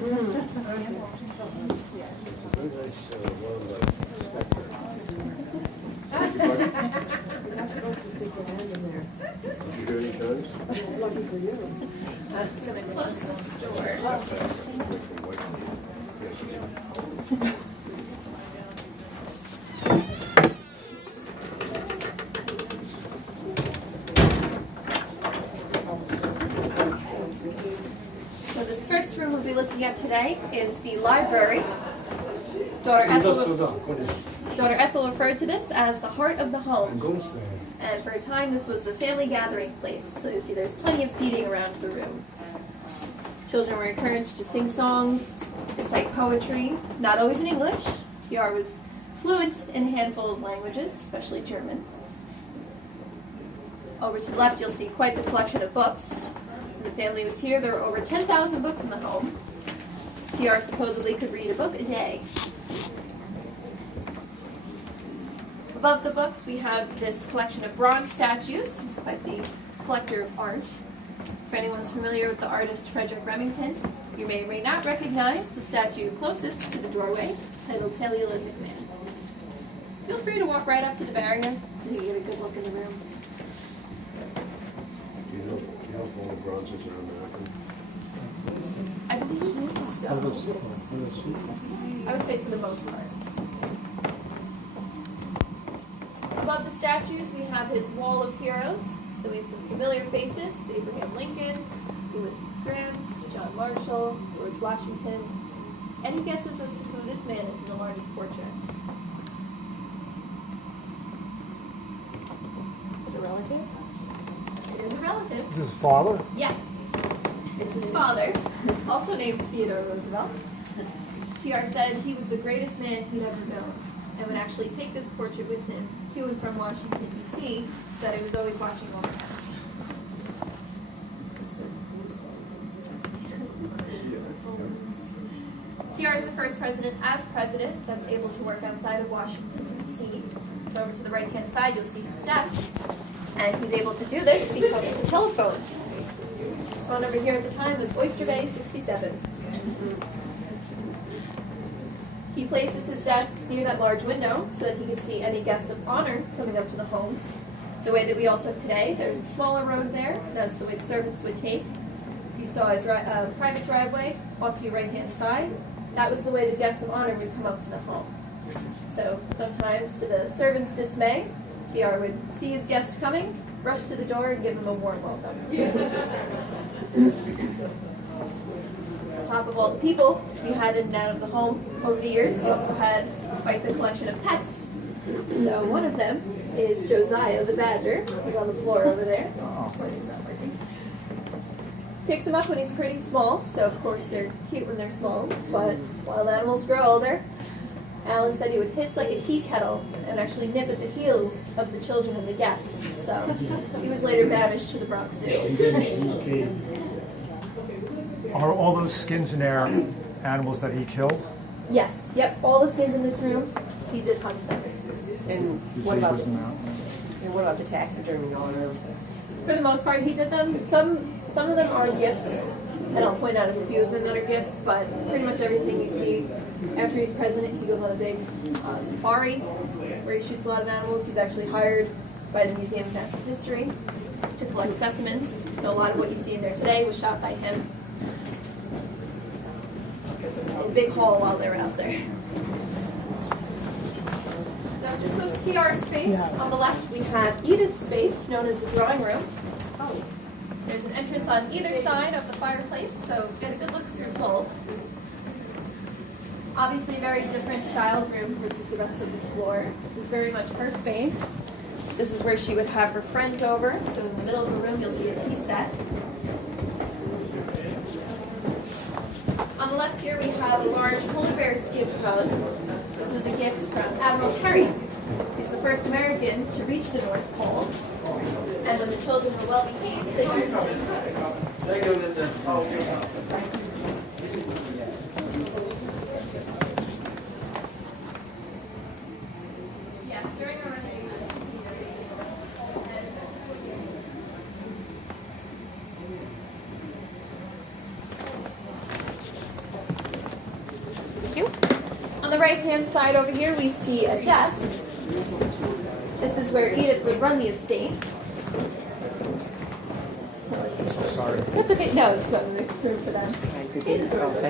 Lucky for you. I'm just going to close this door. So this first room we'll be looking at today is the library. Daughter Ethel referred to this as the heart of the home. And for a time this was the family gathering place. So you see there's plenty of seating around the room. Children were encouraged to sing songs, recite poetry, not always in English. TR was fluent in a handful of languages, especially German. Over to the left you'll see quite the collection of books. When the family was here, there were over 10,000 books in the home. TR supposedly could read a book a day. Above the books we have this collection of bronze statues. He's quite the collector of art. If anyone's familiar with the artist Frederick Remington, you may or may not recognize the statue closest to the doorway, titled Paleolithic Man. Feel free to walk right up to the barrier so you can get a good look in the room. You know if all the bronzes are American? I believe so. I would say for the most part. Above the statues, we have his wall of heroes. So we have some familiar faces: Abraham Lincoln, Ulysses Grant, John Marshall, George Washington. Any guesses as to who this man is in the largest portrait? Is it a relative? It is a relative. Is his father? Yes. It's his father, also named Theodore Roosevelt. TR said he was the greatest man he'd ever known, and would actually take this portrait with him to and from Washington, D.C., so that he was always watching over him. TR is the first president as president that's able to work outside of Washington, D.C. So over to the right-hand side, you'll see his desk, and he's able to do this because of the telephone. The phone over here at the time was Oyster Bay 67. He places his desk near that large window so that he can see any guests of honor coming up to the home. The way that we all took today, there's a smaller road there. That's the way the servants would take. If you saw a private driveway off to your right-hand side, that was the way the guests of honor would come up to the home. So sometimes, to the servants' dismay, TR would see his guest coming, rush to the door, and give him a warm welcome. On top of all the people you had in and out of the home over the years, you also had quite the collection of pets. So one of them is Josiah the badger, who's on the floor over there. Pointer's not working. Picks him up when he's pretty small, so of course they're cute when they're small, but wild animals grow older. Alice said he would hiss like a tea kettle and actually nip at the heels of the children and the guests, so he was later banished to the Bronx Zoo. Are all those skins in there animals that he killed? Yes, yep, all the skins in this room, he did hunt them. And what about the taxidermy on them? For the most part, he did them. Some of them are gifts, and I'll point out a few of them that are gifts, but pretty much everything you see after he's president, he goes on a big safari where he shoots a lot of animals. He's actually hired by the Museum of Natural History to collect specimens, so a lot of what you see in there today was shot by him in a big hall while they were out there. So just this TR space. On the left we have Edith's space, known as the drawing room. There's an entrance on either side of the fireplace, so get a good look through both. Obviously a very different styled room versus the rest of the floor. This is very much her space. This is where she would have her friends over, so in the middle of the room you'll see a tea set. On the left here we have a large polar bear skin rug. This was a gift from Admiral Perry. He's the first American to reach the North Pole. And when the children were well behaved, they learned to Yes, during our renovation. right-hand side over here, we see a desk. This is where Edith would run the estate. Sorry. That's okay. No, it's not room for them.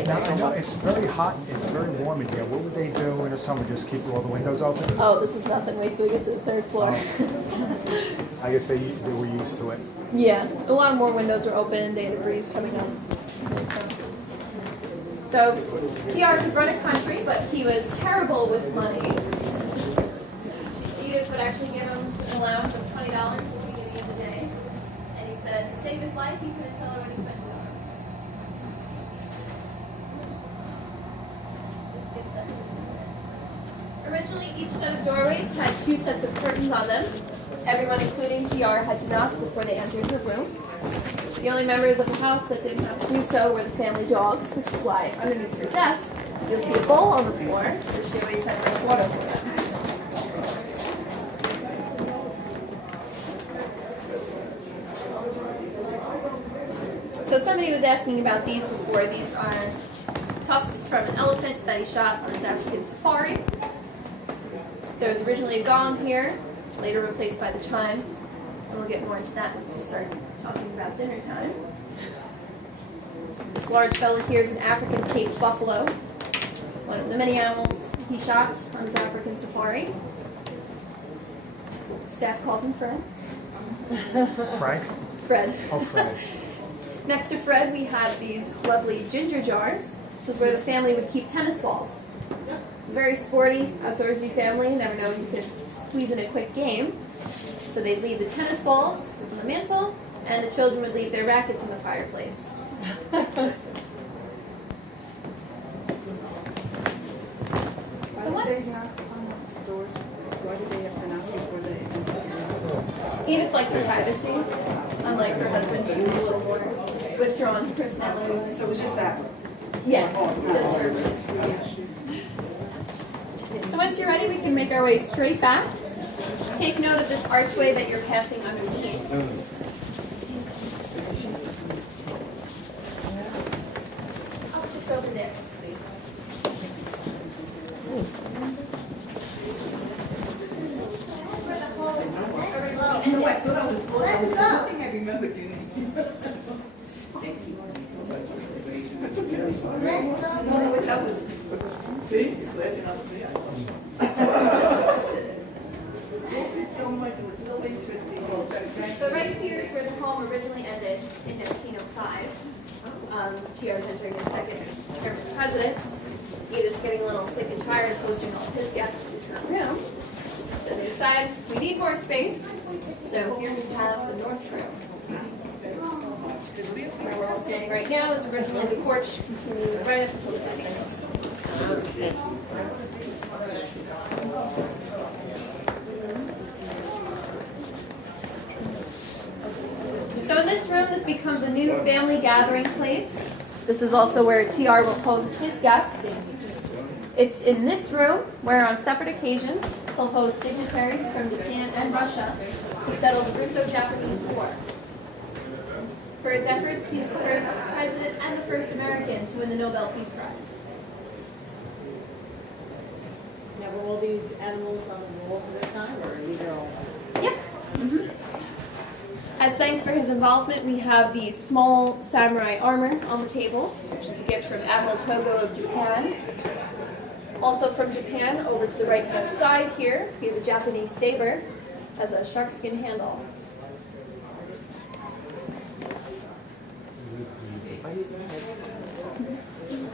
Now, I know it's very hot, it's very warm in here. What would they do in the summer? Just keep all the windows open? Oh, this is nothing. Wait till we get to the third floor. I guess they were used to it. Yeah, a lot more windows are open. They had a breeze coming up. So, TR could run a country, but he was terrible with money. Edith would actually give him an allowance of $20 at the beginning of the day. And he said to save his life, he couldn't tell her what he spent it on. Originally, each set of doorways had 2 sets of curtains on them. Everyone, including TR, had to knock before they entered her room. The only members of the house that didn't have to do so were the family dogs, which is why underneath her desk, you'll see a bowl on the floor, where she always had fresh water for them. So somebody was asking about these before. These are tusks from an elephant that he shot on his African safari. There was originally a gong here, later replaced by the chimes. And we'll get more into that once we start talking about dinner time. This large fellow here is an African Cape buffalo, one of the many animals he shot on his African safari. Staff calls him Fred. Frank? Fred. Oh, Fred. Next to Fred, we have these lovely ginger jars. This is where the family would keep tennis balls. It's a very sporty, outdoorsy family. Never know when you could squeeze in a quick game. So they'd leave the tennis balls on the mantle, and the children would leave their rackets in the fireplace. So Edith liked her privacy. Unlike her husband, she was a little more withdrawn personality. So it was just that. Yeah, just her. So once you're ready, we can make our way straight back. Take note of this archway that you're passing underneath. Oh, just over there. See, you're glad you're not me. So right here is where the home originally ended in 1905. TR was entering his second term as president. Edith's getting a little sick and tired of hosting all of his guests in her room. So they decide we need more space. So here we have the north room. Where we're all standing right now is originally the porch, continuing right up until the dining room. So in this room, this becomes a new family gathering place. This is also where TR will host his guests. It's in this room where on separate occasions he'll host dignitaries from Japan and Russia to settle the Russo-Japanese War. For his efforts, he's the first president and the first American to win the Nobel Peace Prize. Now, were all these animals on the wall for this time, or these are all? Yep. As thanks for his involvement, we have the small samurai armor on the table, which is a gift from Admiral Togo of Japan. Also from Japan, over to the right-hand side here, we have a Japanese saber, has a sharkskin handle.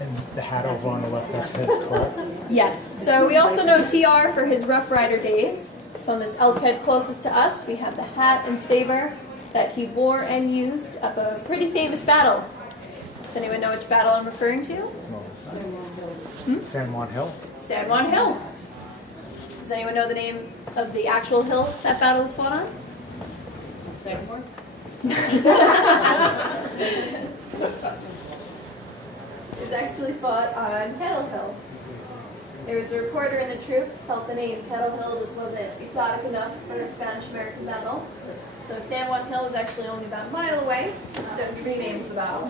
And the hat over on the left, that's his, correct? Yes, so we also know TR for his Rough Rider days. So on this elk head closest to us, we have the hat and saber that he wore and used up a pretty famous battle. Does anyone know which battle I'm referring to? San Juan Hill? San Juan Hill. Does anyone know the name of the actual hill that battle was fought on? Stanford? It was actually fought on Kettle Hill. There was a reporter in the troops felt the name Kettle Hill just wasn't exotic enough for a Spanish-American battle. So San Juan Hill was actually only about a mile away, so it renames the battle.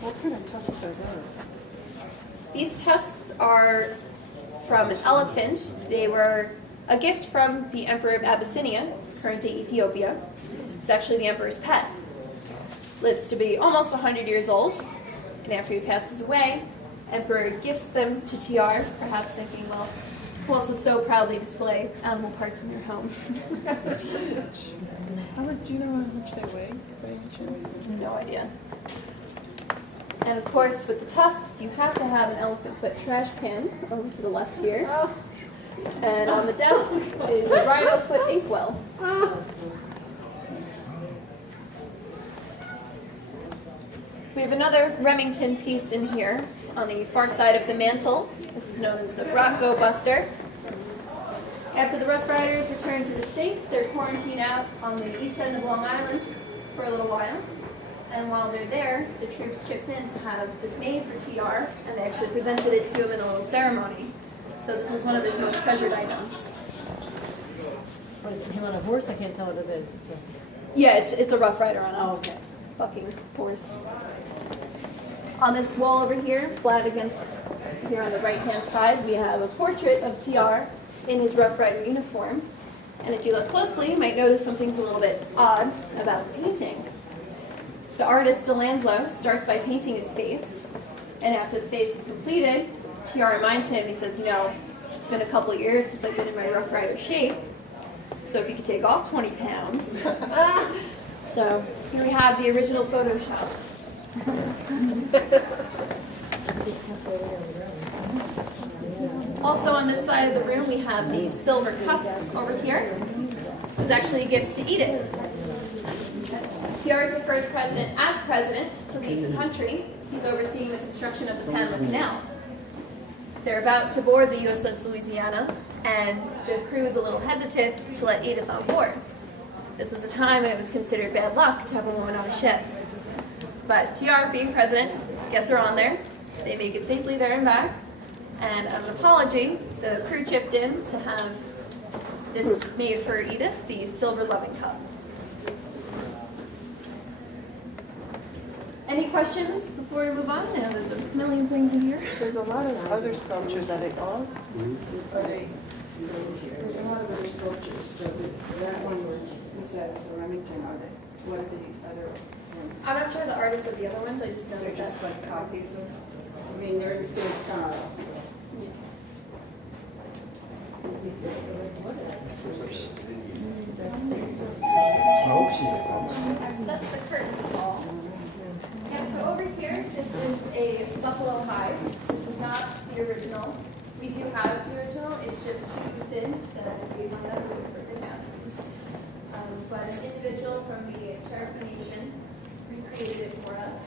What kind of tusks are those? These tusks are from an elephant. They were a gift from the Emperor of Abyssinia, current day Ethiopia. It's actually the emperor's pet. Lives to be almost 100 years old, and after he passes away, Emperor gifts them to TR, perhaps thinking, well, who else would so proudly display animal parts in their home? That's huge. How much, do you know how much they weigh, by any chance? No idea. And of course, with the tusks, you have to have an elephant foot trash can over to the left here. And on the desk is a rhino foot inkwell. We have another Remington piece in here on the far side of the mantle. This is known as the Bronco Buster. After the Rough Riders returned to the States, they're quarantined out on the east end of Long Island for a little while. And while they're there, the troops chipped in to have this made for TR, and they actually presented it to him in a little ceremony. So this was one of his most treasured items. Him on a horse, I can't tell what it is. Yeah, it's a Rough Rider on a Okay. bucking horse. On this wall over here, flat against here on the right-hand side, we have a portrait of TR in his Rough Rider uniform. And if you look closely, you might notice something's a little bit odd about the painting. The artist, DeLanslo, starts by painting his face, and after the face is completed, TR reminds him, he says, you know, it's been a couple of years since I've been in my Rough Rider shape, so if you could take off 20 pounds. So here we have the original Photoshop. Also on this side of the room, we have the silver cup over here. This is actually a gift to Edith. TR is the first president, as president, to leave the country. He's overseeing the construction of the Panama Canal. They're about to board the USS Louisiana, and the crew is a little hesitant to let Edith on board. This was a time when it was considered bad luck to have a woman on a ship. But TR, being president, gets her on there. They make it safely there and back. And as an apology, the crew chipped in to have this made for Edith, the silver loving cup. Any questions before we move on? I know there's a million things in here. There's a lot of other sculptures, are they all? Are they, there's a lot of other sculptures, so that one you said was a Remington, are they, what are the other ones? I'm not sure the artists of the other ones, I just know They're they're just like copies of, I mean, they're in the same style, so. So that's the curtain wall. Yeah, so over here, this is a buffalo hide. This is not the original. We do have the original, it's just too thin that we don't have to break it down. But an individual from the Cherokee Nation recreated it for us.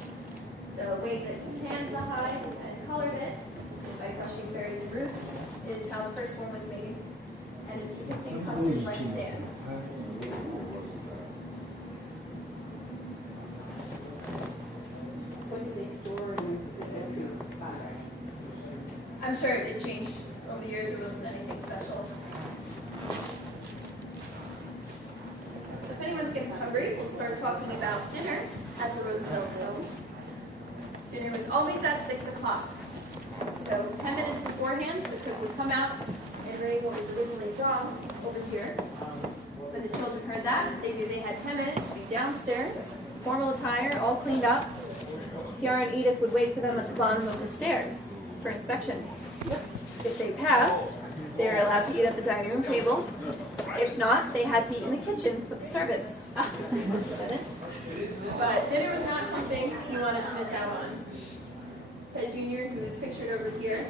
The way that he tanned the hide and colored it by crushing berries and roots is how the first one was made. And it's depicting Custer's like stand. What do they store in this entry box? I'm sure it changed over the years. There wasn't anything special. So if anyone's getting hungry, we'll start talking about dinner at the Roosevelt Home. Dinner was always at 6 o'clock. So 10 minutes beforehand, the cook would come out and Ray was originally drawn over here. When the children heard that, they knew they had 10 minutes to be downstairs, formal attire, all cleaned up. Tiara and Edith would wait for them at the bottom of the stairs for inspection. If they passed, they were allowed to eat at the dining room table. If not, they had to eat in the kitchen with the servants. But dinner was not something he wanted to miss out on. Ted Jr., who is pictured over here,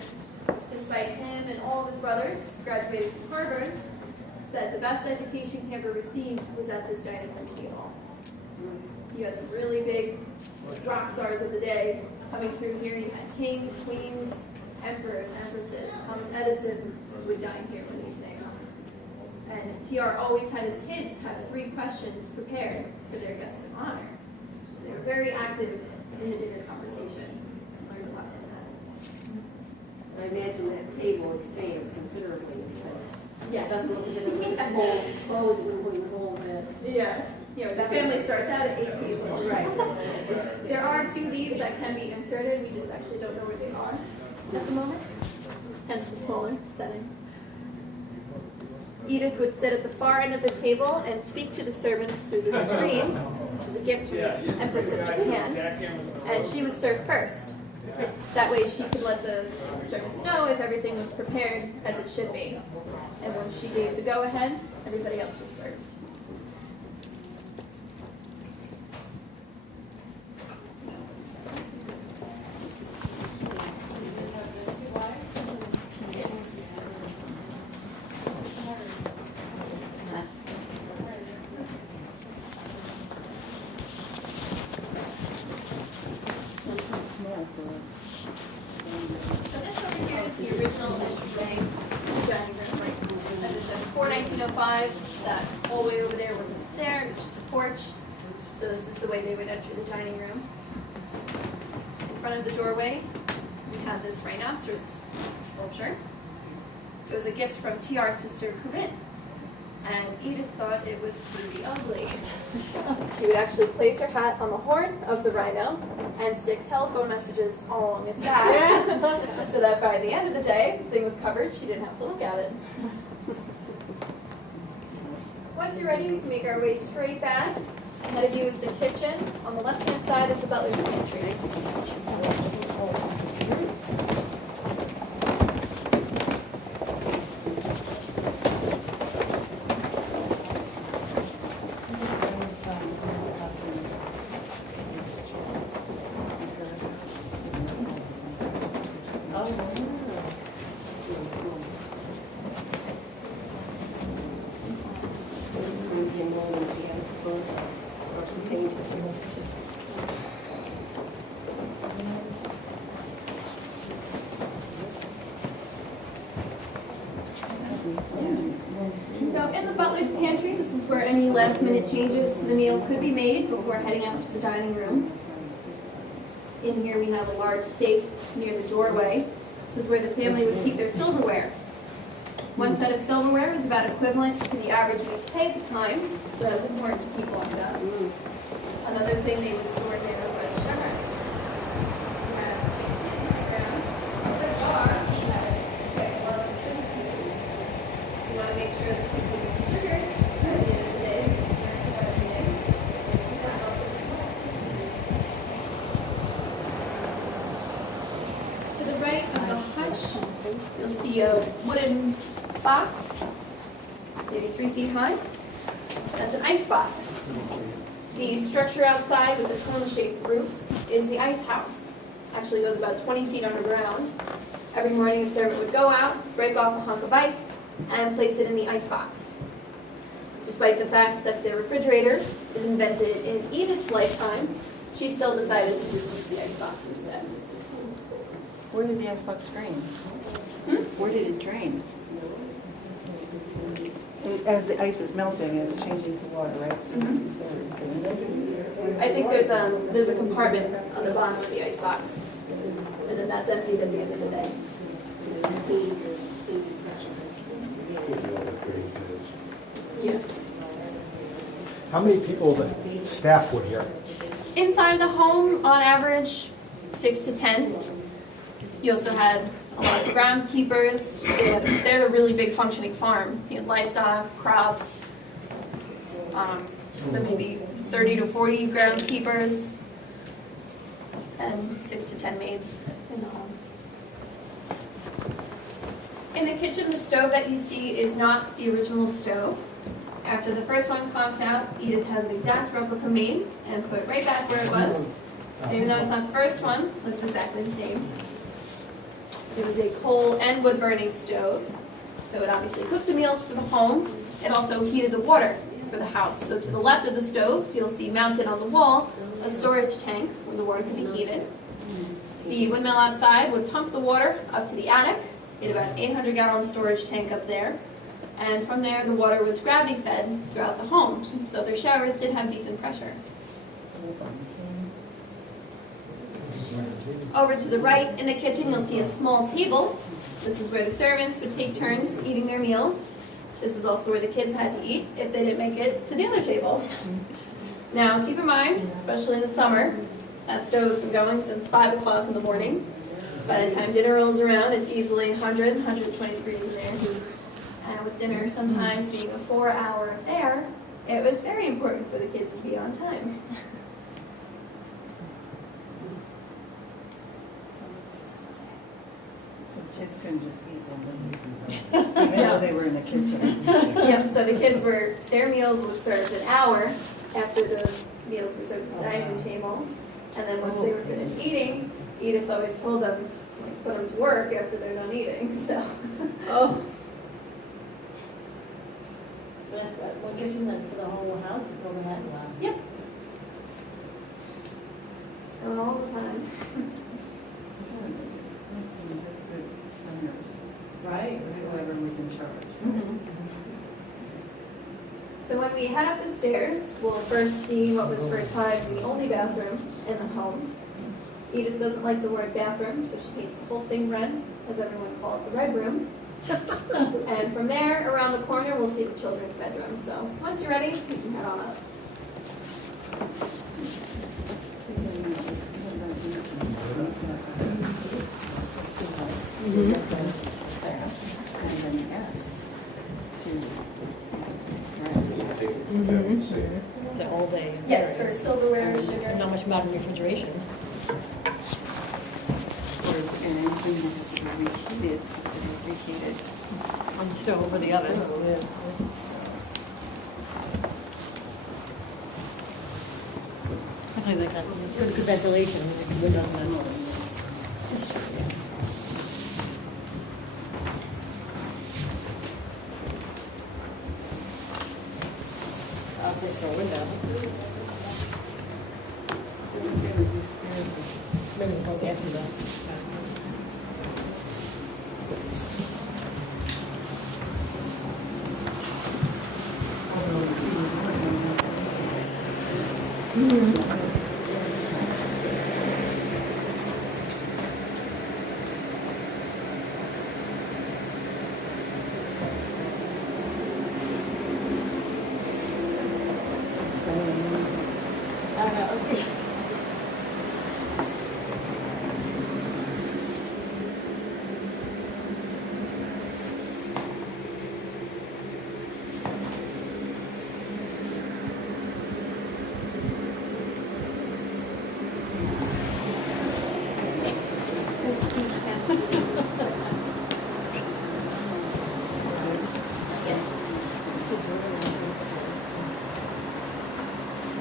despite him and all of his brothers graduating from Harvard, said the best education he ever received was at this dining room table. You had some really big rock stars of the day coming through here. You had kings, queens, emperors, empresses. Thomas Edison would dine here one evening. And TR always had his kids have 3 questions prepared for their guest of honor. So they were very active in the dinner conversation. Learned a lot from that. I imagine that table expands considerably because Yes. it doesn't look as if it was whole, closed when the whole bit. Yeah. You know, the family starts out at 8 people. Right. There are 2 leaves that can be inserted. We just actually don't know where they are at the moment. hence the smaller setting. Edith would sit at the far end of the table and speak to the servants through the screen, which is a gift from the Empress of Japan, and she would serve first. That way she could let the servants know if everything was prepared as it should be. And when she gave the go-ahead, everybody else was served. So this over here is the original entryway dining room. That is before 1905. That hallway over there wasn't there. It was just a porch. So this is the way they would enter the dining room. In front of the doorway, we have this rhinoceros sculpture. It was a gift from TR's sister Corinne. And Edith thought it was pretty ugly. She would actually place her hat on the horn of the rhino and stick telephone messages all along its back, so that by the end of the day, the thing was covered, she didn't have to look at it. Once you're ready, we can make our way straight back. Ahead of you is the kitchen. On the left-hand side is the butler's pantry. So in the butler's pantry, this is where any last-minute changes to the meal could be made before heading out to the dining room. In here we have a large safe near the doorway. This is where the family would keep their silverware. One set of silverware was about equivalent to the average week's pay at the time, so that was important to keep locked up. Another thing they would store there was sugar. We had 6 kids on the ground. It's a jar. You want to make sure that people get sugar at the end of the day. To the right of the hutch, you'll see a wooden box, maybe 3 feet high. That's an ice box. The structure outside with the cone-shaped roof is the ice house. Actually goes about 20 feet underground. Every morning a servant would go out, break off a hunk of ice, and place it in the ice box. Despite the fact that the refrigerator is invented in Edith's lifetime, she still decided to use the ice box instead. Where did the icebox drain? Where did it drain? As the ice is melting, it's changing to water, right? So is there- I think there's a compartment on the bottom of the ice box, and then that's emptied at the end of the day. Yeah. How many people the staff would here? Inside of the home, on average, 6 to 10. You also had a lot of groundskeepers. They had a really big functioning farm. You had livestock, crops, so maybe 30 to 40 groundskeepers, and 6 to 10 maids in the home. In the kitchen, the stove that you see is not the original stove. After the first one conks out, Edith has an exact replica made and put right back where it was. So even though it's not the first one, it looks exactly the same. It was a coal and wood burning stove, so it obviously cooked the meals for the home. It also heated the water for the house. So to the left of the stove, you'll see mounted on the wall a storage tank where the water could be heated. The windmill outside would pump the water up to the attic. It had about an 800-gallon storage tank up there. And from there, the water was gravity fed throughout the home. So their showers did have decent pressure. Over to the right in the kitchen, you'll see a small table. This is where the servants would take turns eating their meals. This is also where the kids had to eat if they didn't make it to the other table. Now, keep in mind, especially in the summer, that stove's been going since 5 o'clock in the morning. By the time dinner rolls around, it's easily 100, 120 degrees in there. And with dinner sometimes being a 4-hour affair, it was very important for the kids to be on time. So kids couldn't just eat them, even though they were in the kitchen. Yep, so the kids were, their meals was served an hour after the meals were served at the dining room table. And then once they were finished eating, Edith always told them, like, put them to work after they're done eating, so. Oh. That's that one kitchen that's for the whole house, it's over that wow. Yep. So all the time. Good owners, Right? whoever was in charge. So when we head up the stairs, we'll first see what was for a time the only bathroom in the home. Edith doesn't like the word bathroom, so she paints the whole thing red, as everyone calls it, the red room. And from there, around the corner, we'll see the children's bedroom. So once you're ready, you can head on up. And then yes, to The all day. Yes, for silverware, sugar. Not much modern refrigeration. and anything that has to be reheated has to be reheated. On the stove or the oven. I like that. Good ventilation, good windows and. Place for a window. Maybe we'll go after that. I don't know, let's see.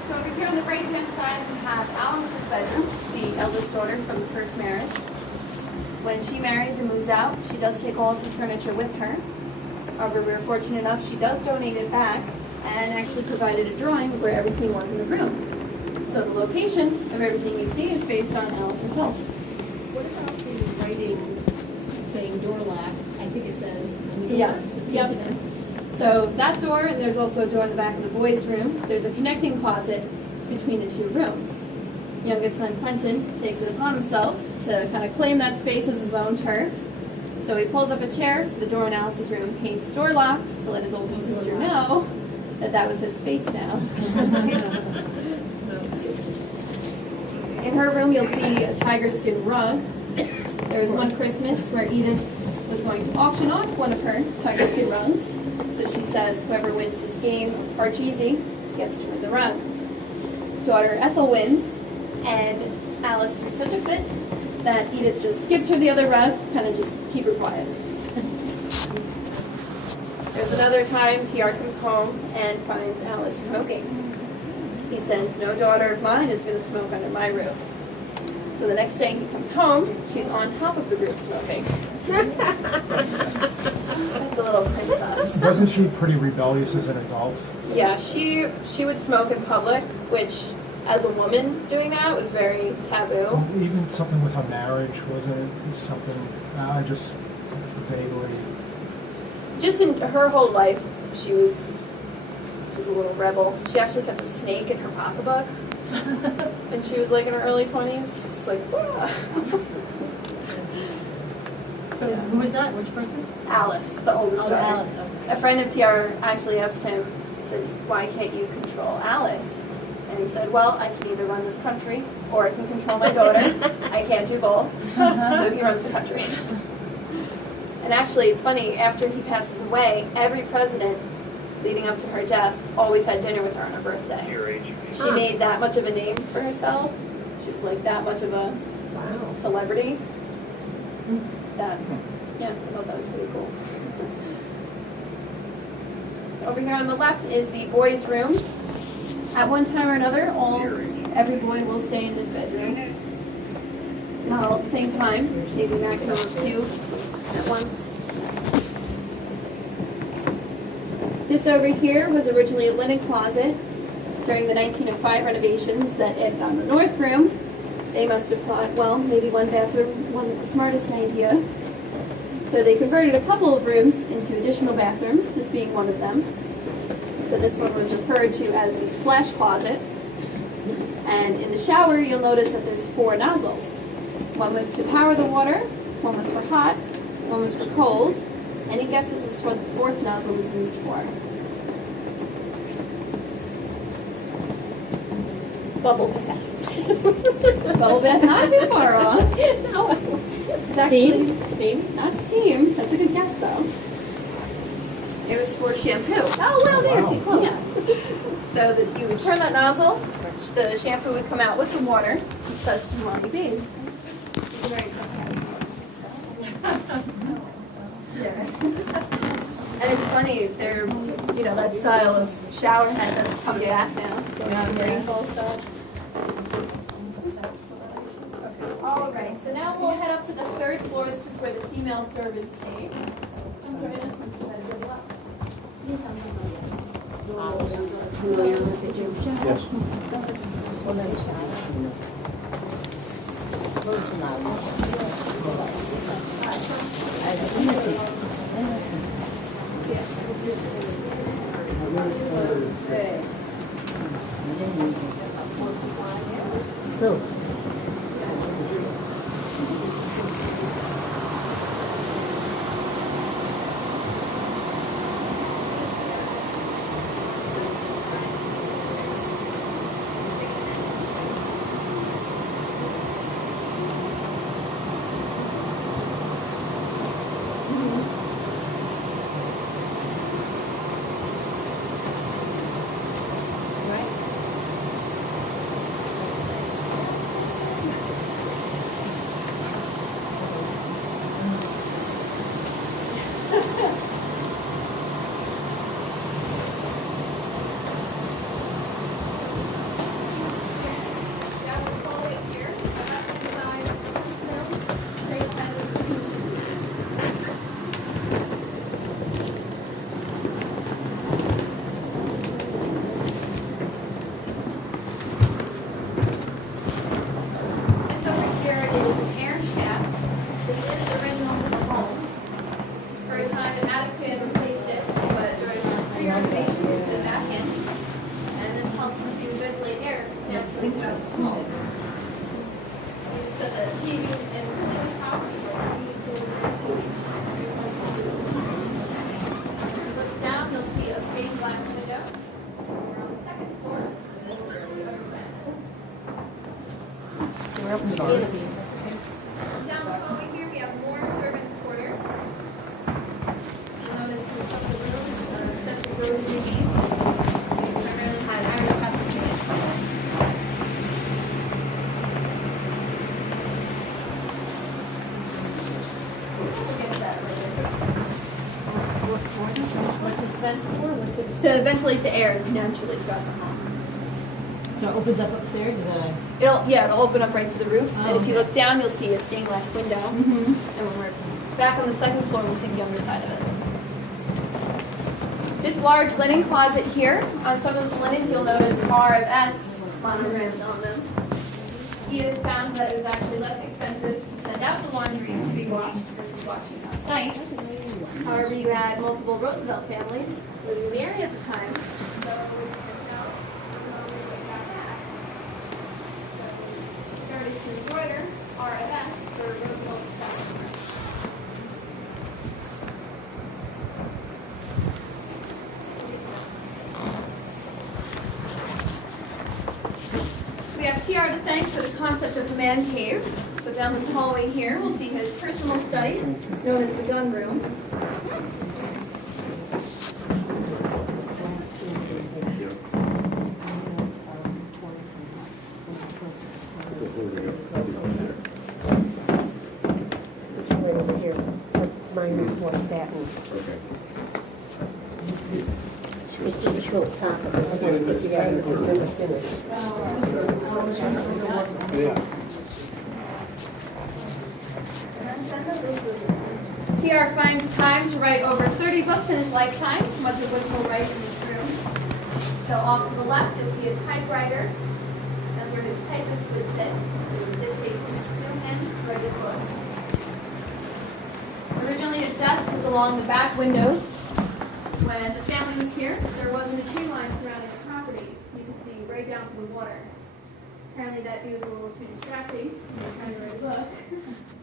So over here on the right-hand side, we have Alice's bedroom, the eldest daughter from the first marriage. When she marries and moves out, she does take all of the furniture with her. However, we were fortunate enough, she does donate it back and actually provided a drawing where everything was in the room. So the location of everything you see is based on Alice herself. What about the writing saying door lock? I think it says. on the door. Yes, yep. So that door, and there's also a door in the back of the boys' room. There's a connecting closet between the two rooms. Youngest son Clinton takes it upon himself to kind of claim that space as his own turf. So he pulls up a chair to the door in Alice's room, paints door locked to let his older sister know that that was his space now. In her room, you'll see a tiger skin rug. There was one Christmas where Edith was going to auction off one of her tiger skin rugs. So she says, whoever wins this game of Parcheesi gets to win the rug. Daughter Ethel wins, and Alice threw such a fit that Edith just gives her the other rug, kind of just keep her quiet. There's another time TR comes home and finds Alice smoking. He says, no daughter of mine is going to smoke under my roof. So the next day he comes home, she's on top of the roof smoking. Just like the little princess. Wasn't she pretty rebellious as an adult? Yeah, she would smoke in public, which as a woman doing that was very taboo. Even something with her marriage, wasn't it? Something, just vaguely. Just in her whole life, she was a little rebel. She actually kept a snake in her pocketbook. And she was like in her early 20s, just like, wah. Who was that? Which person? Alice, the oldest Oh, daughter. Alice, okay. A friend of TR actually asked him, he said, why can't you control Alice? And he said, well, I can either run this country or I can control my daughter. I can't do both. So he runs the country. And actually, it's funny, after he passes away, every president leading up to her death always had dinner with her on her birthday. She made that much of a name for herself. She was like that much of a celebrity. That, yeah, I thought that was pretty cool. So over here on the left is the boys' room. At one time or another, every boy will stay in this bedroom. Not all at the same time, maybe a maximum of 2 at once. This over here was originally a linen closet. During the 1905 renovations that added on the north room, they must have thought, well, maybe one bathroom wasn't the smartest idea. So they converted a couple of rooms into additional bathrooms, this being one of them. So this one was referred to as the splash closet. And in the shower, you'll notice that there's 4 nozzles. One was to power the water, one was for hot, one was for cold. Any guesses as to what the 4th nozzle was used for? Bubble bath. Bubble bath, not too far off. No. It's actually Steam? not steam. That's a good guess, though. It was for shampoo. Oh, well, there's the close. Yeah. So that you would turn that nozzle, the shampoo would come out with the water, such as Mommy Beans. And it's funny, they're, that style of shower head that's coming back now. Going on very full stuff. All right, so now we'll head up to the 3rd floor. This is where the female servants stay. Come join us once you've had a good walk. Yes. Sorry. Down the hallway here, we have more servants' quarters. You'll notice in some of the rooms, sets of grocery needs. Primarily had iron cabinet units. We'll get to that later. What's this vent for? To ventilate the air naturally throughout the hall. So it opens up upstairs, is that It'll open up right to the roof. And if you look down, you'll see a stained glass window. And when we're back on the 2nd floor, we'll see the underside of it. This large linen closet here, on some of the linens, you'll notice RFS monograms on them. He had found that it was actually less expensive to send out the laundry to be washed versus washing it on site. However, you had multiple Roosevelt families living in the area at the time. So started to embroider RFS for Roosevelt's establishment. concept of the man cave. So down this hallway here, we'll see his personal study, known as the gun room. This one right over here, but mine is more satin. It's just a short top, it doesn't have to get together, it's never finished. TR finds time to write over 30 books in his lifetime, much of which he'll write in this room. So off to the left, you'll see a typewriter. That's where his typist would sit. He would dictate to him to write his books. Originally, his desk was along the back windows. When the family was here, there wasn't a tree line surrounding the property. You could see right down to the water. Apparently that view was a little too distracting when you're trying to write a book.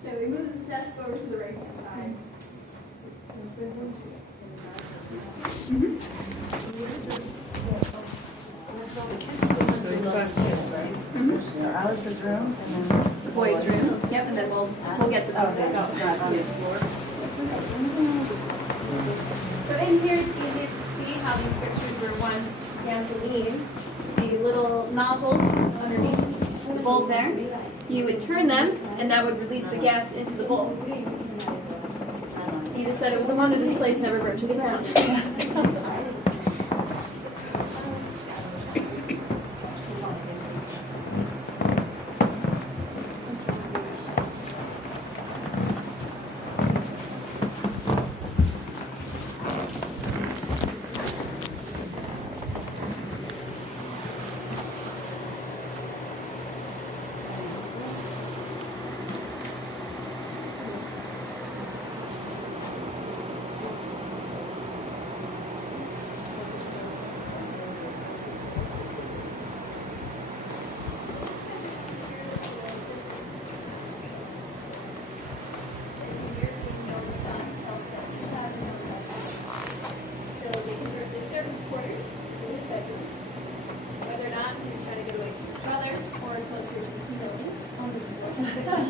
So we moved his desk over to the right-hand side. So Alice's room, and then The boys' room. Yep, and then we'll get to that. it's not on this floor. So in here, it's easy to see how these fixtures were once gasoline. The little nozzles underneath the bulb there. You would turn them, and that would release the gas into the bulb. Edith said it was a wonder this place never burned to the ground.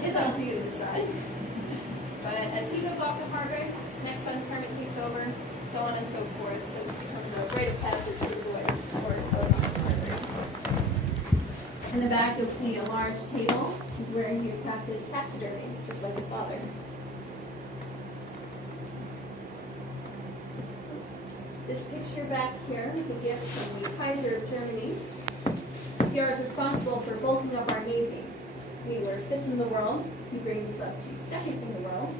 It's up for you to decide. But as he goes off to Hardwick, next son Kermit takes over, so on and so forth. So this becomes a rite of passage for the boys before going off to Hardwick. In the back, you'll see a large table. This is where he would practice taxidermy, just like his father. This picture back here is a gift from the Kaiser of Germany. TR is responsible for bulking up our Navy. We were fifth in the world. He brings us up to second in the world.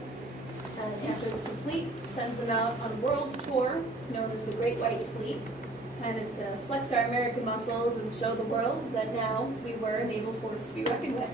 And after it's complete, sends them out on a world tour known as the Great White Fleet, kind of to flex our American muscles and show the world that now we were a naval force to be reckoned with.